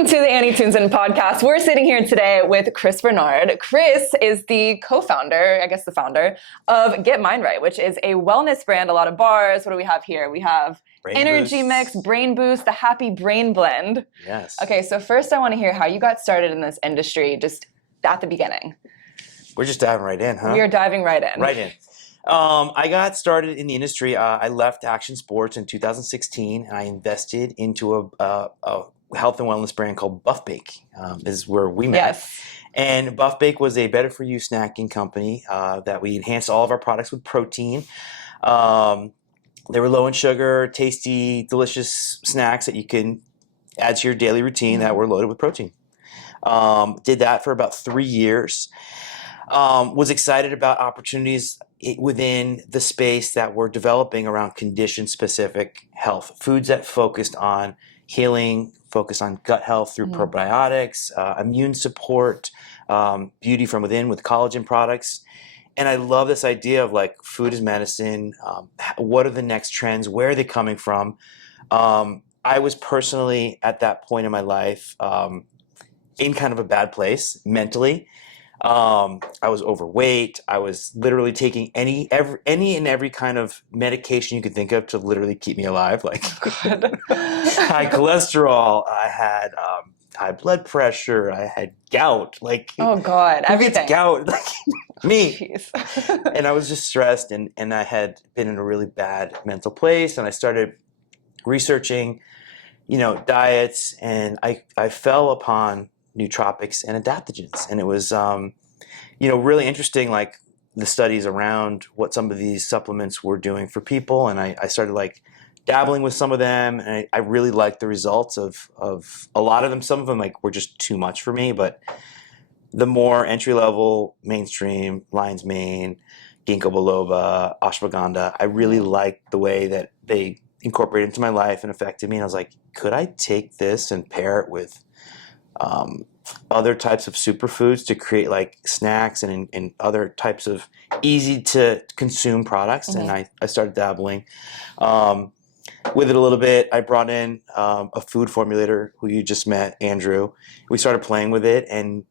Welcome to the Annie Tunes In podcast. We're sitting here today with Chris Bernard. Chris is the co-founder, I guess the founder, of Get Mindright, which is a wellness brand, a lot of bars. What do we have here? We have Brain Energy Boost. Mix, Brain Boost, the Happy Brain Blend. Yes. Okay, so first I want to hear how you got started in this industry just at the beginning. We're just diving right in, huh? We are diving right in. Right in. I got started in the industry. I left action sports in 2016, and I invested into a health and wellness brand called Buff Bake. Is where we met. Yes. And Buff Bake was a better-for-you snacking company that we enhanced all of our products with protein. They were low in sugar, tasty, delicious snacks that you can add to your daily routine that were loaded with protein. Did that for about 3 years. Was excited about opportunities within the space that we're developing around condition-specific health. Foods that focused on healing, focused on gut health through probiotics, immune support, beauty from within with collagen products. And I love this idea of like food is medicine. What are the next trends? Where are they coming from? I was personally at that point in my life in kind of a bad place mentally. I was overweight. I was literally taking any and every kind of medication you could think of to literally keep me alive, like high cholesterol. I had high blood pressure. I had gout. Like, Oh God, who everything. gets gout? Like me. Jeez. And I was just stressed, and I had been in a really bad mental place. And I started researching, diets, and I fell upon nootropics and adaptogens, and it was really interesting, like the studies around what some of these supplements were doing for people. And I started like dabbling with some of them, and I really liked the results of a lot of them. Some of them like were just too much for me, but the more entry level, mainstream, lion's mane, ginkgo biloba, ashwagandha, I really liked the way that they incorporated into my life and affected me. And I was like, could I take this and pair it with other types of superfoods to create like snacks and other types of easy to consume products? And I started dabbling with it a little bit. I brought in a food formulator who you just met, Andrew. We started playing with it, and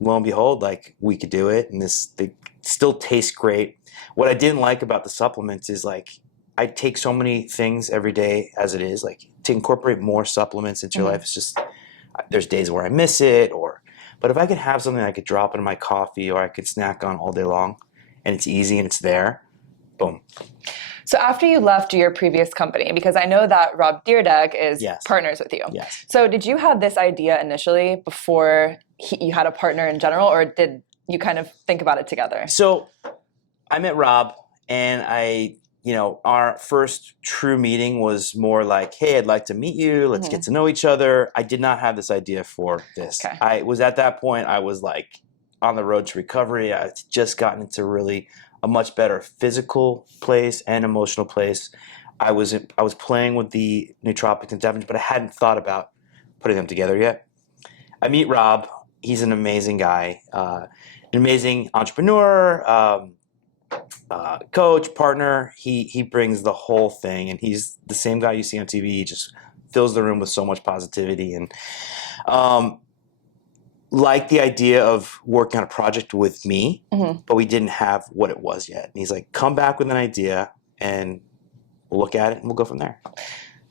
lo and behold, like we could do it, and they still taste great. What I didn't like about the supplements is like I take so many things every day as it is. Like to incorporate more supplements into your life, it's just there's days where I miss it, but if I could have something I could drop into my coffee or I could snack on all day long, and it's easy and it's there, boom. So after you left your previous company, because I know that Rob Dyrdek is partners with you. Yes. So did you have this idea initially before you had a partner in general, or did you kind of think about it together? So I met Rob, and our first true meeting was more like, hey, I'd like to meet you. Let's get to know each other. I did not have this idea for this. Okay. I was at that point, I was like on the road to recovery. I had just gotten into really a much better physical place and emotional place. I was playing with the nootropics and adaptogens, but I hadn't thought about putting them together yet. I meet Rob. He's an amazing guy, an amazing entrepreneur, coach, partner. He brings the whole thing, and he's the same guy you see on TV. He just fills the room with so much positivity, and like the idea of working on a project with me, but we didn't have what it was yet. And he's like, come back with an idea and we'll look at it and we'll go from there.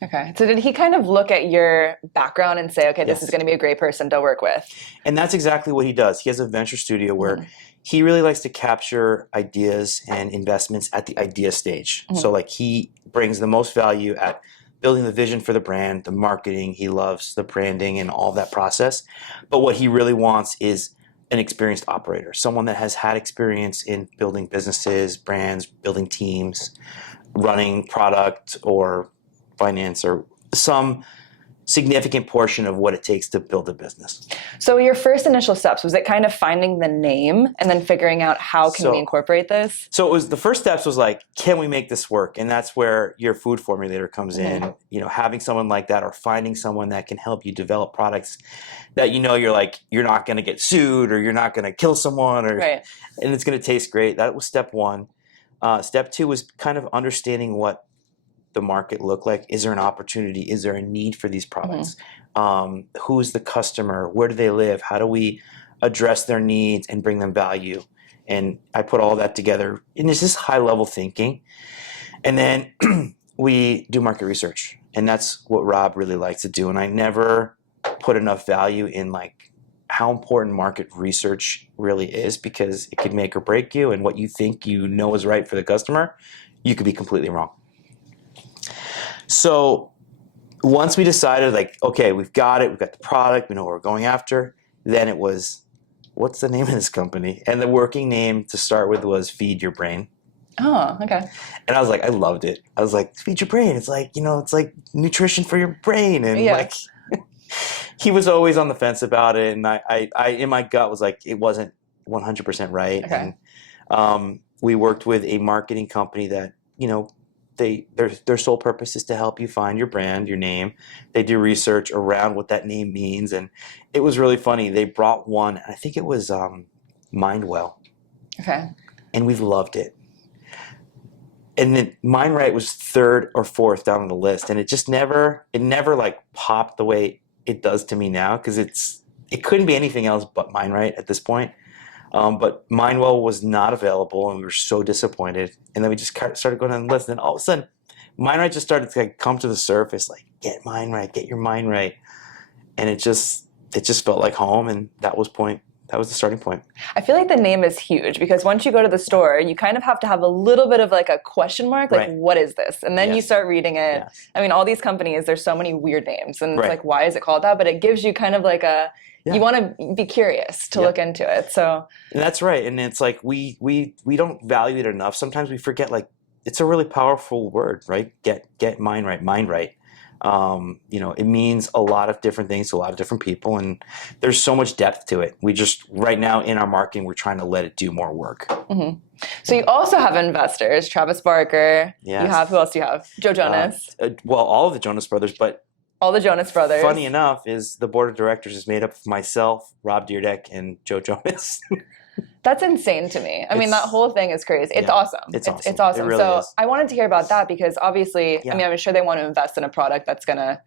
Okay. So did he kind of look at your background and say, okay, this is going to be a great person to work with? And that's exactly what he does. He has a venture studio where he really likes to capture ideas and investments at the idea stage. So like he brings the most value at building the vision for the brand, the marketing. He loves the branding and all that process. But what he really wants is an experienced operator, someone that has had experience in building businesses, brands, building teams, running product or finance or some significant portion of what it takes to build a business. So your first initial steps, was it kind of finding the name and then figuring out how can we incorporate this? So it was the first steps was like, can we make this work? And that's where your food formulator comes in, having someone like that or finding someone that can help you develop products that you're not going to get sued or you're not going to kill someone and it's going to taste great. That was step one. Step two was kind of understanding what the market look like? Is there an opportunity? Is there a need for these products? Who's the customer? Where do they live? How do we address their needs and bring them value? And I put all that together, and it's just high level thinking. And then we do market research, and that's what Rob really likes to do. And I never put enough value in like how important market research really is, because it could make or break you, and what you think you know is right for the customer, you could be completely wrong. So once we decided, like, okay, we've got it, we've got the product, we know what we're going after, then it was, what's the name of this company? And the working name to start with was Feed Your Brain. Oh, okay. And I was like, I loved it. I was like, feed your brain. It's like, it's like nutrition for your brain. And like, he was always on the fence about it. And I in my gut was like, it wasn't 100% right. Okay. And we worked with a marketing company that, their sole purpose is to help you find your brand, your name. They do research around what that name means. And it was really funny. They brought one, and I think it was Mindwell. Okay. And we loved it. And then Mindright was third or fourth down on the list, and it never like popped the way it does to me now, because it couldn't be anything else but Mindright at this point. But Mindwell was not available, and we were so disappointed. And then we just started going on the list, and all of a sudden, Mindright just started to like come to the surface, like, get Mindright, get your Mindright, and it just felt like home, and that was the starting point. I feel like the name is huge, because once you go to the store, you kind of have to have a little bit of like a question mark, like, what is this? And then you start reading it. Yes. I mean, all these companies, there's so many weird names, and it's like, why is it called that? But it gives you kind of like you want to be curious to look into it. So and that's right. And it's like, we don't value it enough. Sometimes we forget, like, it's a really powerful word, right? Get Mindright. It means a lot of different things to a lot of different people, and there's so much depth to it. We just, right now in our marketing, we're trying to let it do more work. Mm-hmm. So you also have investors, Travis Barker. Yes. You have, who else do you have? Joe Jonas. Well, all of the Jonas Brothers, but all the Jonas Brothers. Funny enough is the board of directors is made up of myself, Rob Dyrdek, and Joe Jonas. That's insane to me. I mean, that whole thing is crazy. It's awesome. It's awesome. It really is. I wanted to hear about that, because obviously, I mean, I'm sure they want to invest in a product that's going to,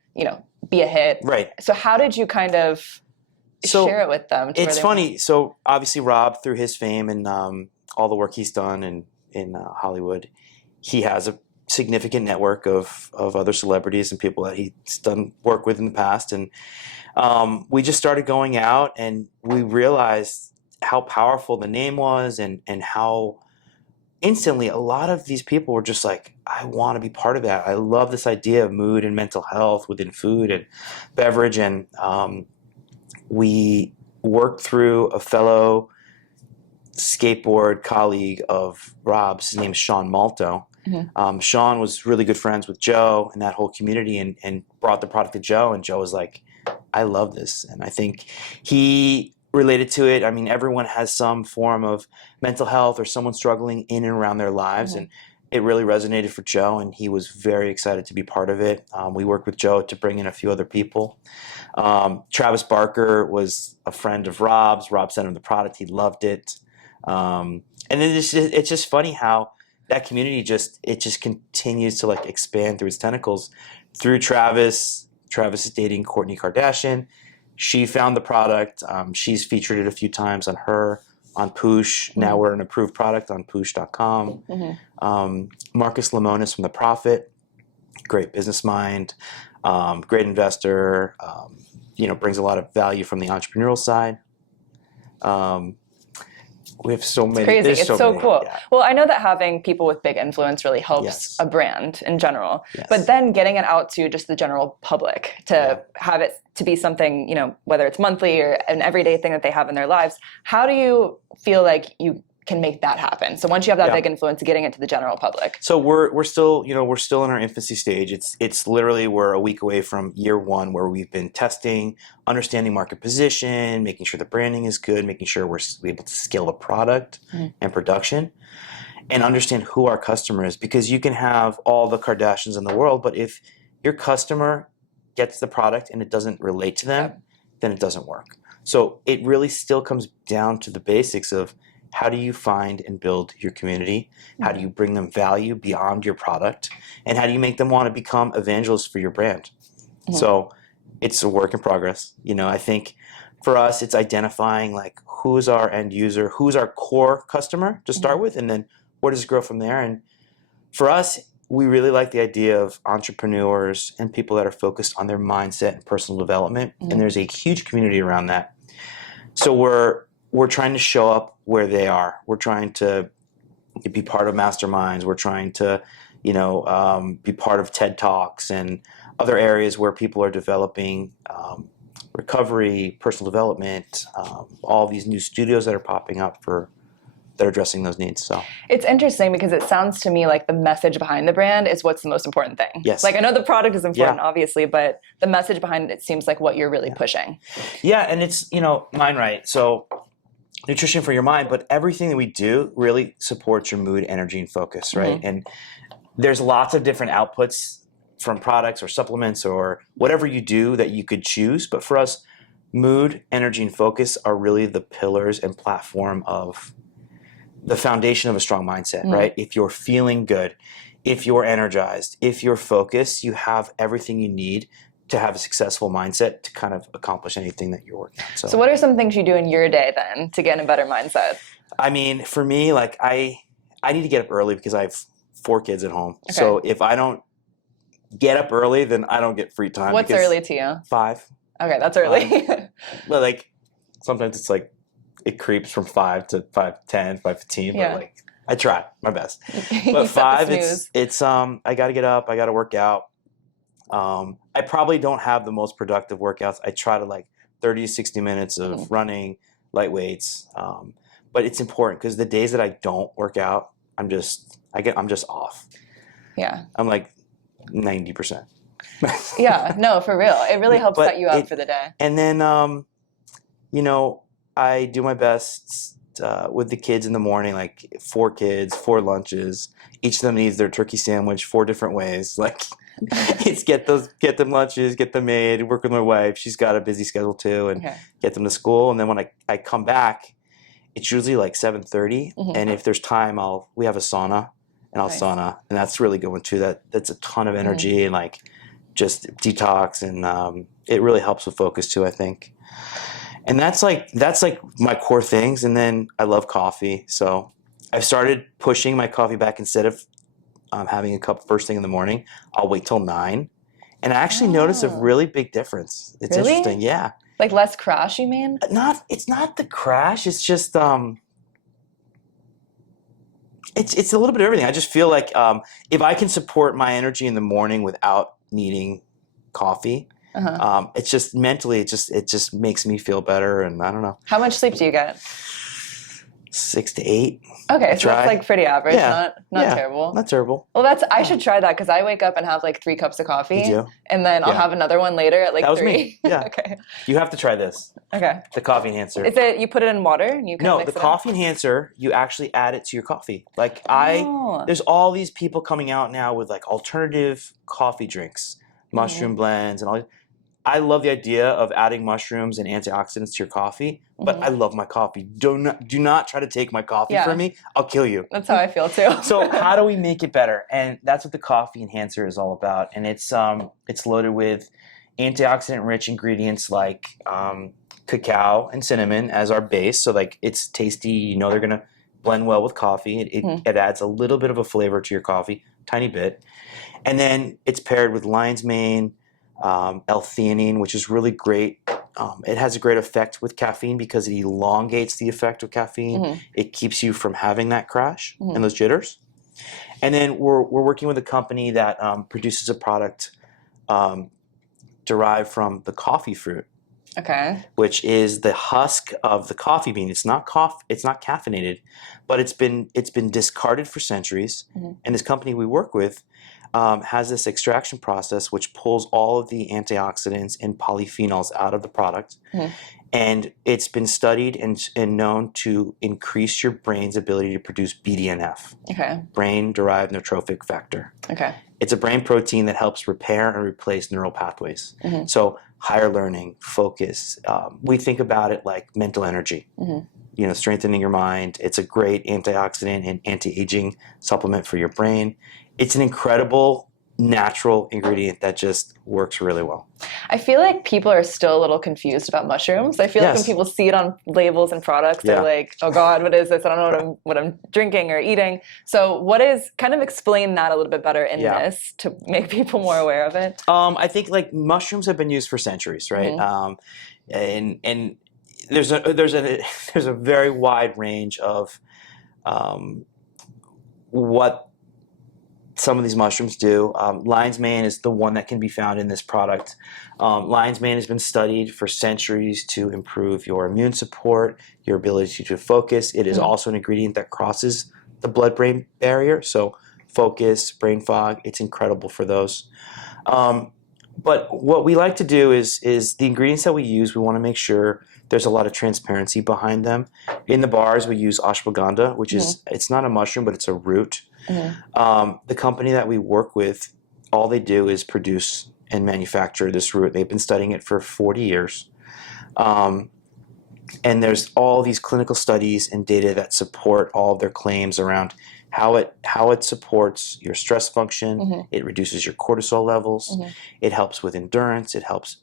be a hit. Right. So how did you kind of share it with them? It's funny. So obviously Rob, through his fame and all the work he's done in Hollywood, he has a significant network of other celebrities and people that he's done work with in the past. And we just started going out, and we realized how powerful the name was, and how instantly a lot of these people were just like, I want to be part of that. I love this idea of mood and mental health within food and beverage. And we worked through a fellow skateboard colleague of Rob's. His name is Sean Malto. Mm-hmm. Sean was really good friends with Joe and that whole community, and brought the product to Joe, and Joe was like, I love this. And I think he related to it. I mean, everyone has some form of mental health or someone struggling in and around their lives. Mm-hmm. And it really resonated for Joe, and he was very excited to be part of it. We worked with Joe to bring in a few other people. Travis Barker was a friend of Rob's. Rob sent him the product. He loved it. And then it's just funny how that community just continues to like expand through its tentacles. Through Travis is dating Kourtney Kardashian. She found the product. She's featured it a few times on Poosh. Mm-hmm. Now we're an approved product on Poosh.com. Mm-hmm. Marcus Lemonis from The Profit, great business mind, great investor. Brings a lot of value from the entrepreneurial side. We have so many. It's crazy. It's so cool. Yeah. Well, I know that having people with big influence really helps a brand in general. Yes. But then getting it out to just the general public, to have it to be something, whether it's monthly or an everyday thing that they have in their lives, how do you feel like you can make that happen? So once you have that big influence, getting it to the general public. So we're still in our infancy stage. It's literally, we're a week away from year one, where we've been testing, understanding market position, making sure the branding is good, making sure we're able to scale the product and production, and understand who our customer is. Because you can have all the Kardashians in the world, but if your customer gets the product and it doesn't relate to them, then it doesn't work. So it really still comes down to the basics of how do you find and build your community? How do you bring them value beyond your product? And how do you make them want to become evangelists for your brand? So it's a work in progress. You know, I think for us, it's identifying like who's our end user, who's our core customer to start with, and then where does it grow from there? And for us, we really like the idea of entrepreneurs and people that are focused on their mindset and personal development. And there's a huge community around that. So we're trying to show up where they are. We're trying to be part of masterminds. We're trying to, you know, be part of TED Talks and other areas where people are developing recovery, personal development, all these new studios that are popping up that are addressing those needs. So it's interesting because it sounds to me like the message behind the brand is what's the most important thing. Yes. Like I know the product is important, obviously, but the message behind it seems like what you're really pushing. Yeah, and it's, you know, Mindright. So nutrition for your mind, but everything that we do really supports your mood, energy, and focus, right? And there's lots of different outputs from products or supplements or whatever you do that you could choose. But for us, mood, energy, and focus are really the pillars and platform of the foundation of a strong mindset, right? If you're feeling good, if you're energized, if you're focused, you have everything you need to have a successful mindset to kind of accomplish anything that you're working on. So what are some things you do in your day then to get in a better mindset? I mean, for me, like I need to get up early because I have 4 kids at home. Okay. So if I don't get up early, then I don't get free time. What's early to you? 5. Okay, that's early. But like sometimes it's like it creeps from 5 to 5:10, 5:15. But like I try my best. But 5, it's I got to get up. I got to work out. I probably don't have the most productive workouts. I try to like 30 to 60 minutes of running, light weights. But it's important because the days that I don't work out, I'm just off. Yeah. I'm like 90%. Yeah, no, for real. It really helps set you up for the day. And then, you know, I do my best with the kids in the morning, like 4 kids, 4 lunches. Each of them needs their turkey sandwich 4 different ways. Like it's get them lunches, get them made, work with my wife. She's got a busy schedule too, and get them to school. And then when I come back, it's usually like 7:30. And if there's time, we have a sauna, and I'll sauna, and that's really good one too. That's a ton of energy and like just detox, and it really helps with focus too, I think. And that's like my core things. And then I love coffee, so I've started pushing my coffee back. Instead of having a cup first thing in the morning, I'll wait till 9, and I actually notice a really big difference. It's interesting, yeah. Like less crash, you mean? It's not the crash. It's just it's a little bit of everything. I just feel like if I can support my energy in the morning without needing coffee, it's just mentally, it just makes me feel better. And I don't know. How much sleep do you get? 6 to 8. Okay, so that's like pretty average, not terrible. Not terrible. Well, I should try that because I wake up and have like 3 cups of coffee. You do? And then I'll have another one later at like 3. That was me. Yeah. Okay. You have to try this. Okay. The coffee enhancer. Is it you put it in water and you No, the coffee enhancer, you actually add it to your coffee. Like there's all these people coming out now with like alternative coffee drinks, mushroom blends and all. I love the idea of adding mushrooms and antioxidants to your coffee, but I love my coffee. Do not try to take my coffee from me. I'll kill you. That's how I feel too. So how do we make it better? And that's what the coffee enhancer is all about. And it's loaded with antioxidant-rich ingredients like cacao and cinnamon as our base. So like it's tasty. You know they're gonna blend well with coffee. It adds a little bit of a flavor to your coffee, tiny bit. And then it's paired with lion's mane, L-theanine, which is really great. It has a great effect with caffeine because it elongates the effect of caffeine. It keeps you from having that crash and those jitters. And then we're working with a company that produces a product derived from the coffee fruit. Okay. Which is the husk of the coffee bean. It's not caffeinated, but it's been discarded for centuries. And this company we work with has this extraction process which pulls all of the antioxidants and polyphenols out of the product. And it's been studied and known to increase your brain's ability to produce BDNF, brain-derived neurotrophic factor. It's a brain protein that helps repair and replace neural pathways. So higher learning, focus. We think about it like mental energy, strengthening your mind. It's a great antioxidant and anti-aging supplement for your brain. It's an incredible natural ingredient that just works really well. I feel like people are still a little confused about mushrooms. I feel like when people see it on labels and products, they're like, "Oh God, what is this? I don't know what I'm drinking or eating." So, kind of explain that a little bit better in this to make people more aware of it? I think like mushrooms have been used for centuries, right? And there's a very wide range of what some of these mushrooms do. Lion's mane is the one that can be found in this product. Lion's mane has been studied for centuries to improve your immune support, your ability to focus. It is also an ingredient that crosses the blood-brain barrier, so focus, brain fog, it's incredible for those. But what we like to do is the ingredients that we use, we want to make sure there's a lot of transparency behind them. In the bars, we use ashwagandha, which is, it's not a mushroom, but it's a root. The company that we work with, all they do is produce and manufacture this root. They've been studying it for 40 years. And there's all these clinical studies and data that support all of their claims around how it supports your stress function. It reduces your cortisol levels. It helps with endurance. It helps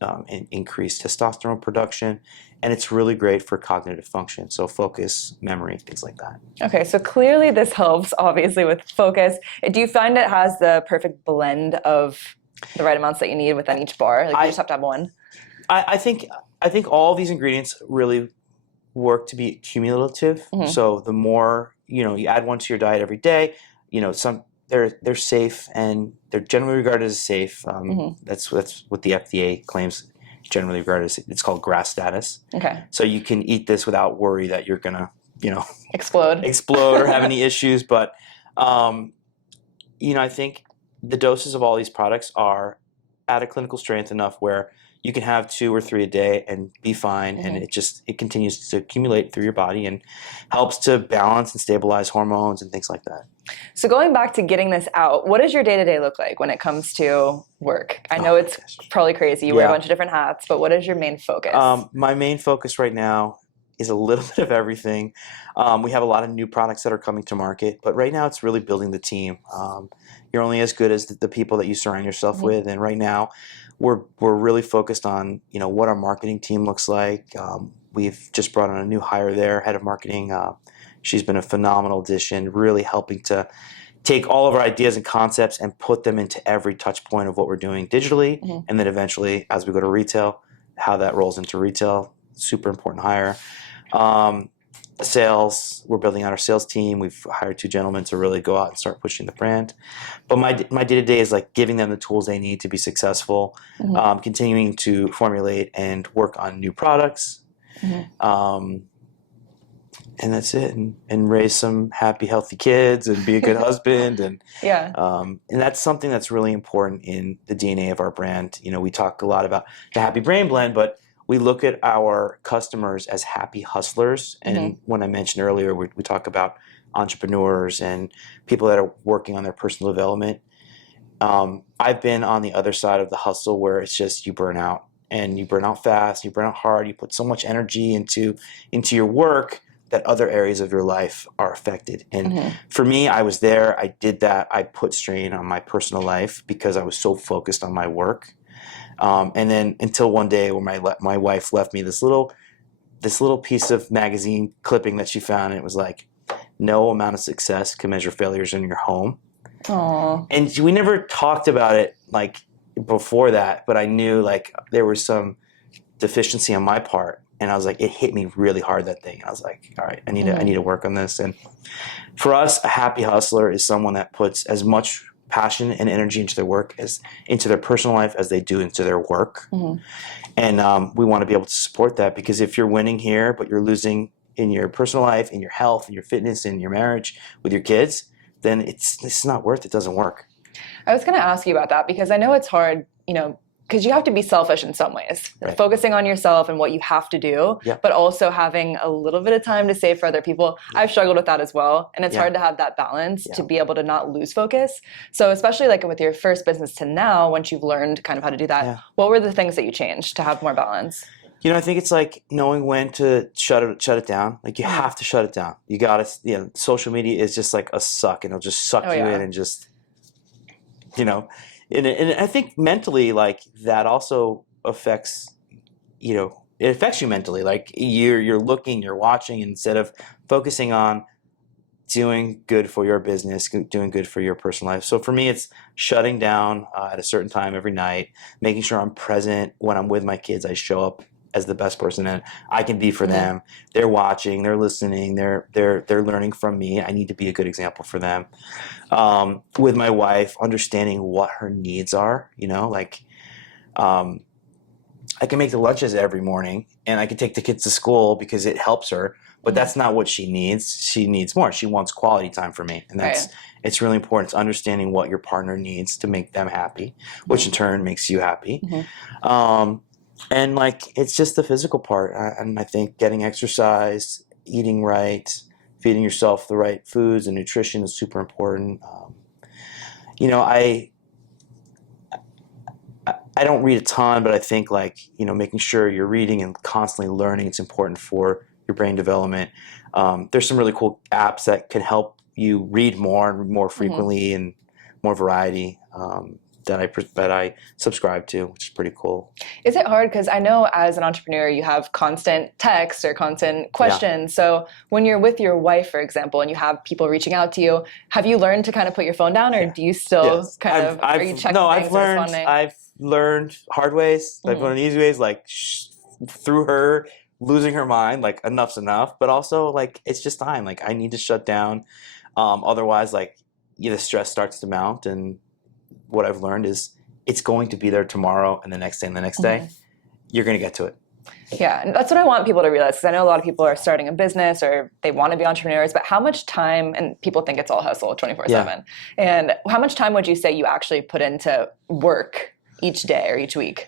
increase testosterone production. And it's really great for cognitive function, so focus, memory, things like that. Okay, so clearly this helps, obviously, with focus. Do you find it has the perfect blend of the right amounts that you need within each bar? Like you just have to have one? I think all of these ingredients really work to be cumulative. So the more you add one to your diet every day, they're safe and they're generally regarded as safe. That's what the FDA claims. Generally regarded as, it's called GRAS status. Okay. So you can eat this without worry that you're gonna, explode or have any issues. But, I think the doses of all these products are at a clinical strength enough where you can have 2 or 3 a day and be fine, and it continues to accumulate through your body and helps to balance and stabilize hormones and things like that. So going back to getting this out, what does your day-to-day look like when it comes to work? I know it's probably crazy. You wear a bunch of different hats, but what is your main focus? My main focus right now is a little bit of everything. We have a lot of new products that are coming to market, but right now it's really building the team. You're only as good as the people that you surround yourself with, and right now we're really focused on what our marketing team looks like. We've just brought on a new hire there, head of marketing. She's been a phenomenal addition, really helping to take all of our ideas and concepts and put them into every touch point of what we're doing digitally, and then eventually as we go to retail, how that rolls into retail. Super important hire. Sales, we're building out our sales team. We've hired 2 gentlemen to really go out and start pushing the brand. But my day-to-day is like giving them the tools they need to be successful, continuing to formulate and work on new products. And that's it, and raise some happy, healthy kids and be a good husband. And and that's something that's really important in the DNA of our brand. We talk a lot about the Happy Brain Blend, but we look at our customers as happy hustlers. And when I mentioned earlier, we talk about entrepreneurs and people that are working on their personal development. I've been on the other side of the hustle where it's just you burn out, and you burn out fast, you burn out hard, you put so much energy into your work that other areas of your life are affected. And for me, I was there, I did that, I put strain on my personal life because I was so focused on my work. And then until one day where my wife left me this little piece of magazine clipping that she found, and it was like, no amount of success can measure failures in your home. Aww. And we never talked about it like before that, but I knew like there was some deficiency on my part. And I was like, it hit me really hard, that thing. I was like, all right, I need to work on this. And for us, a happy hustler is someone that puts as much passion and energy into their work as into their personal life as they do into their work. And we want to be able to support that, because if you're winning here, but you're losing in your personal life, in your health, in your fitness, in your marriage, with your kids, then it's not worth it. It doesn't work. I was going to ask you about that, because I know it's hard, because you have to be selfish in some ways, focusing on yourself and what you have to do, but also having a little bit of time to save for other people. I've struggled with that as well. And it's hard to have that balance to be able to not lose focus. So especially like with your first business to now, once you've learned kind of how to do that, what were the things that you changed to have more balance? You know, I think it's like knowing when to shut it down. Like you have to shut it down. You got to, social media is just like a suck, and it'll just suck you in and just, and I think mentally, like that also affects, it affects you mentally. Like you're looking, you're watching, instead of focusing on doing good for your business, doing good for your personal life. So for me, it's shutting down at a certain time every night, making sure I'm present when I'm with my kids. I show up as the best person that I can be for them. They're watching, they're listening, they're learning from me. I need to be a good example for them. With my wife, understanding what her needs are, I can make the lunches every morning and I can take the kids to school because it helps her, but that's not what she needs. She needs more. She wants quality time from me. And it's really important. It's understanding what your partner needs to make them happy, which in turn makes you happy. And like, it's just the physical part. And I think getting exercise, eating right, feeding yourself the right foods and nutrition is super important. I don't read a ton, but I think like, making sure you're reading and constantly learning, it's important for your brain development. There's some really cool apps that can help you read more frequently and more variety. That I subscribe to, which is pretty cool. Is it hard? Because I know as an entrepreneur, you have constant text or constant questions. So when you're with your wife, for example, and you have people reaching out to you, have you learned to kind of put your phone down, or do you still are you checking things or responding? I've learned hard ways. I've learned easy ways, like through her losing her mind, like enough's enough. But also, like, it's just time. Like, I need to shut down. Otherwise, like, the stress starts to mount. And what I've learned is it's going to be there tomorrow and the next day and the next day. You're going to get to it. Yeah, and that's what I want people to realize, because I know a lot of people are starting a business or they want to be entrepreneurs, but how much time, and people think it's all hustle 24/7, and how much time would you say you actually put into work each day or each week?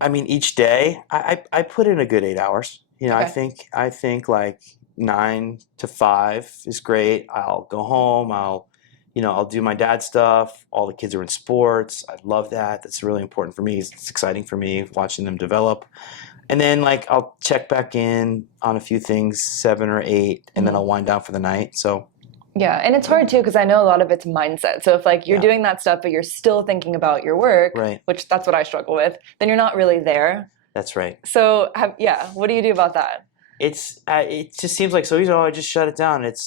I mean, each day, I put in a good 8 hours. I think like 9 to 5 is great. I'll go home, I'll do my dad stuff. All the kids are in sports. I love that. That's really important for me. It's exciting for me watching them develop. And then like I'll check back in on a few things, 7 or 8, and then I'll wind down for the night. So yeah, and it's hard too because I know a lot of it's mindset. So if like you're doing that stuff but you're still thinking about your work, which that's what I struggle with, then you're not really there. That's right. So what do you do about that? It just seems like so easy. I just shut it down. It's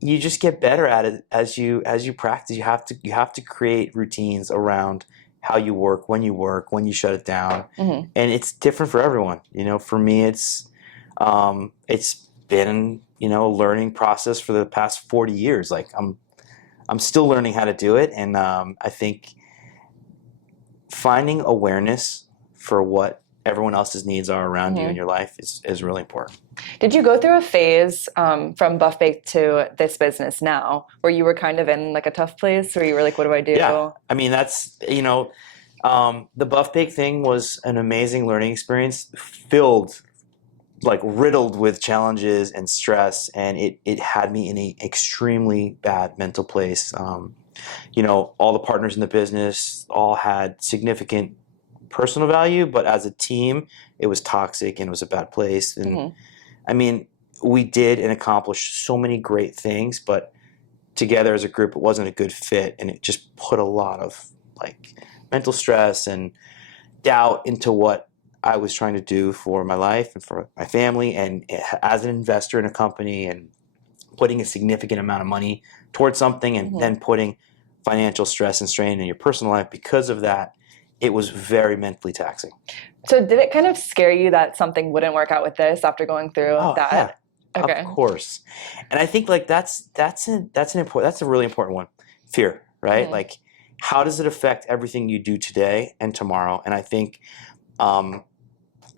you just get better at it as you practice. You have to create routines around how you work, when you shut it down, and it's different for everyone. For me, it's been a learning process for the past 40 years. Like I'm still learning how to do it, and I think finding awareness for what everyone else's needs are around you in your life is really important. Did you go through a phase from Buff Baked to this business now where you were kind of in like a tough place where you were like, what do I do? Yeah. I mean, that's, the Buff Baked thing was an amazing learning experience, filled, like riddled with challenges and stress. And it had me in an extremely bad mental place. All the partners in the business all had significant personal value, but as a team, it was toxic and it was a bad place. And I mean, we did and accomplished so many great things, but together as a group, it wasn't a good fit, and it just put a lot of like mental stress and doubt into what I was trying to do for my life and for my family, and as an investor in a company and putting a significant amount of money towards something and then putting financial stress and strain in your personal life because of that. It was very mentally taxing. So did it kind of scare you that something wouldn't work out with this after going through that? Yeah, okay. Of course. And I think like that's a really important one. Fear, right? Like, how does it affect everything you do today and tomorrow? And I think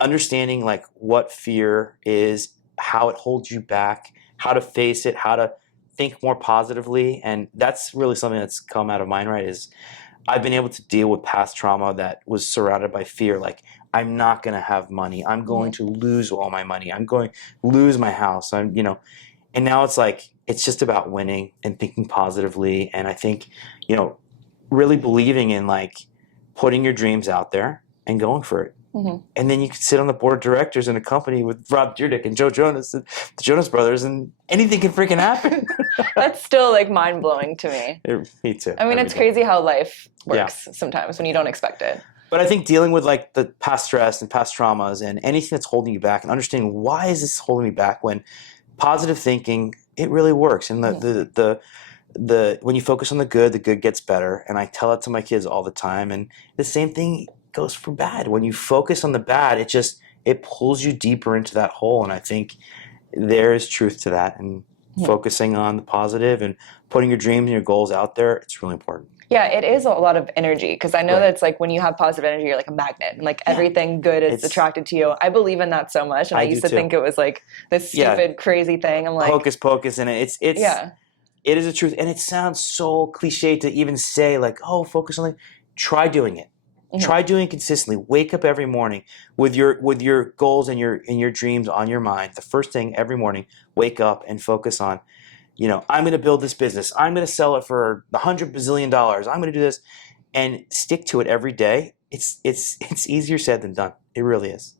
understanding like what fear is, how it holds you back, how to face it, how to think more positively, and that's really something that's come out of Mindright is I've been able to deal with past trauma that was surrounded by fear. Like, I'm not going to have money. I'm going to lose all my money. I'm going to lose my house. And now it's like, it's just about winning and thinking positively. And I think, really believing in like putting your dreams out there and going for it. And then you can sit on the board of directors in a company with Rob Dyrdek and Joe Jonas, and the Jonas Brothers, and anything can freaking happen. That's still like mind blowing to me. Me too. I mean, it's crazy how life works sometimes when you don't expect it. But I think dealing with like the past stress and past traumas and anything that's holding you back, and understanding why is this holding me back, when positive thinking, it really works. And the when you focus on the good gets better. And I tell that to my kids all the time. And the same thing goes for bad. When you focus on the bad, it pulls you deeper into that hole. And I think there is truth to that. And focusing on the positive and putting your dreams and your goals out there, it's really important. Yeah, it is a lot of energy, because I know that it's like when you have positive energy, you're like a magnet, and like everything good is attracted to you. I believe in that so much, and I used to think it was like this stupid, crazy thing. I'm like, hocus pocus, and it is a truth, and it sounds so cliche to even say like, oh, focus on it. Try doing it. Try doing it consistently. Wake up every morning with your goals and your dreams on your mind. The first thing every morning, wake up and focus on, I'm going to build this business. I'm going to sell it for $100 bazillion. I'm going to do this, and stick to it every day. It's easier said than done. It really is.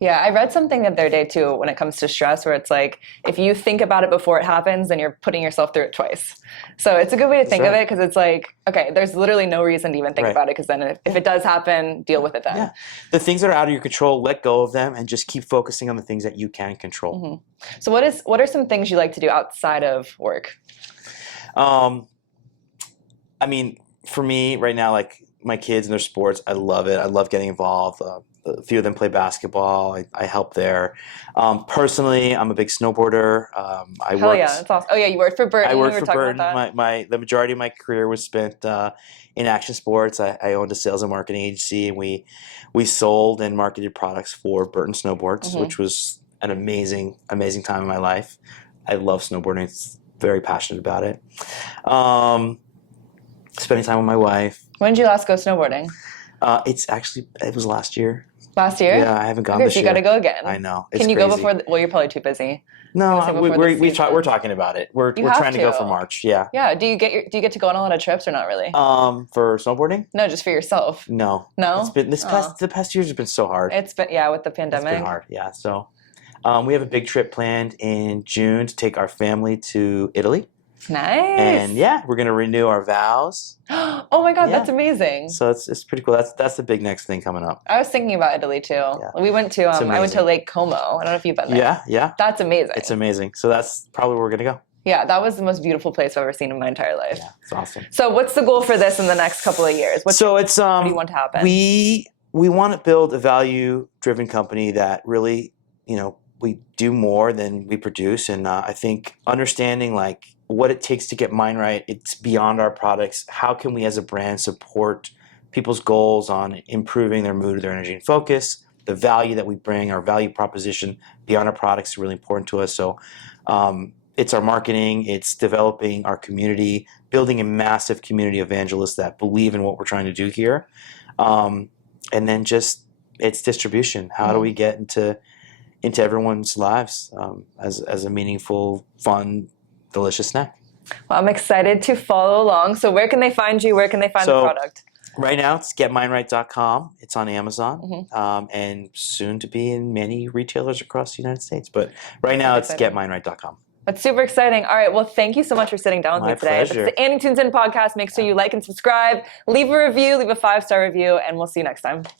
Yeah, I read something the other day too when it comes to stress, where it's like, if you think about it before it happens, then you're putting yourself through it twice. So it's a good way to think of it, because it's like, okay, there's literally no reason to even think about it, because then if it does happen, deal with it then. Yeah. The things that are out of your control, let go of them and just keep focusing on the things that you can control. So what are some things you like to do outside of work? I mean, for me right now, like my kids and their sports, I love it. I love getting involved. A few of them play basketball. I help there. Personally, I'm a big snowboarder. Hell yeah, that's awesome. Oh yeah, you worked for Burton. I worked for Burton. The majority of my career was spent in action sports. I owned a sales and marketing agency, and we sold and marketed products for Burton Snowboards, which was an amazing time in my life. I love snowboarding. It's very passionate about it. Spending time with my wife. When did you last go snowboarding? It was last year. Last year? Yeah, I haven't gone this year. You got to go again. I know. Can you go before? Well, you're probably too busy. No, we're talking about it. We're trying to go for March. Yeah. Yeah. Do you get to go on a lot of trips or not really? For snowboarding? No, just for yourself. No. No. It's been the past years have been so hard. It's been with the pandemic. It's been hard. Yeah. So, we have a big trip planned in June to take our family to Italy. Nice. And we're gonna renew our vows. Oh my God, that's amazing. So it's pretty cool. That's the big next thing coming up. I was thinking about Italy too. Yeah. We went to I went to Lake Como. I don't know if you've been there. Yeah. That's amazing. It's amazing. So that's probably where we're gonna go. Yeah, that was the most beautiful place I've ever seen in my entire life. Yeah, it's awesome. So what's the goal for this in the next couple of years? What do you want to happen? We want to build a value-driven company that really, we do more than we produce, and I think understanding like what it takes to get Mindright, it's beyond our products. How can we as a brand support people's goals on improving their mood, their energy and focus? The value that we bring, our value proposition beyond our products is really important to us. So it's our marketing, it's developing our community, building a massive community of evangelists that believe in what we're trying to do here. And then just it's distribution. How do we get into everyone's lives as a meaningful, fun, delicious snack? Well, I'm excited to follow along. So where can they find you? Where can they find the product? Right now, it's getmindright.com. It's on Amazon, and soon to be in many retailers across the United States. But right now, it's getmindright.com. That's super exciting. All right. Well, thank you so much for sitting down with me today. Pleasure. It's the Annie Tunes In podcast. Make sure you like and subscribe, leave a review, leave a 5-star review, and we'll see you next time.